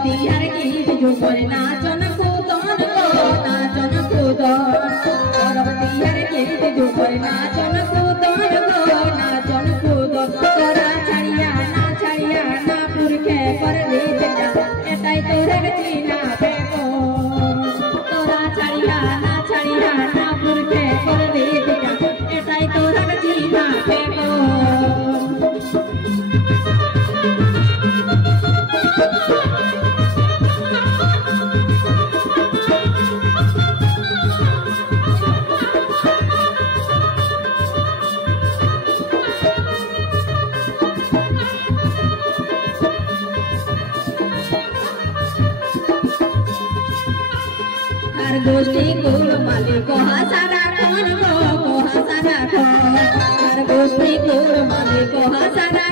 करवती हर गीत जो पर नाचन कूदन गो नाचन कूदन करवती हर गीत जो पर नाचन कूदन गो नाचन कूदन तोरा छड़िया ना पुरखे पर रीत जा एटाई तोरे गचीना बेको तोरा छड़िया ना पुरखे पर रीत जा एटाई तोरा गचीना बेको गोष्ठी कुल मालिक को हसाना कौन को हसाना कौन हर गोष्ठी कुल मालिक को हसाना